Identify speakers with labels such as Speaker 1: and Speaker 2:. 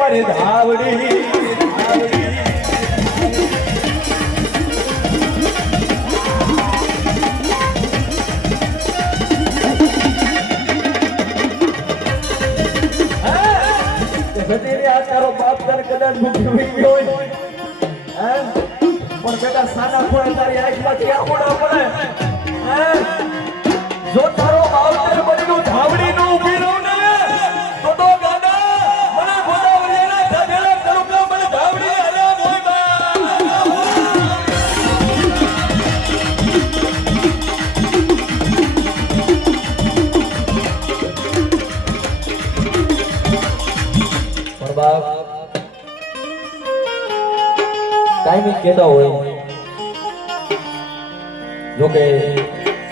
Speaker 1: મારી ધાવડી. સતીની આ તારો બાપ તને કદાચ મૂકી ગયો? પણ બેટા, સાના ખોળે તારી આંખમાંથી આંખો ના પડે? જો ટાઈમિંગ કેદા હોય જો કે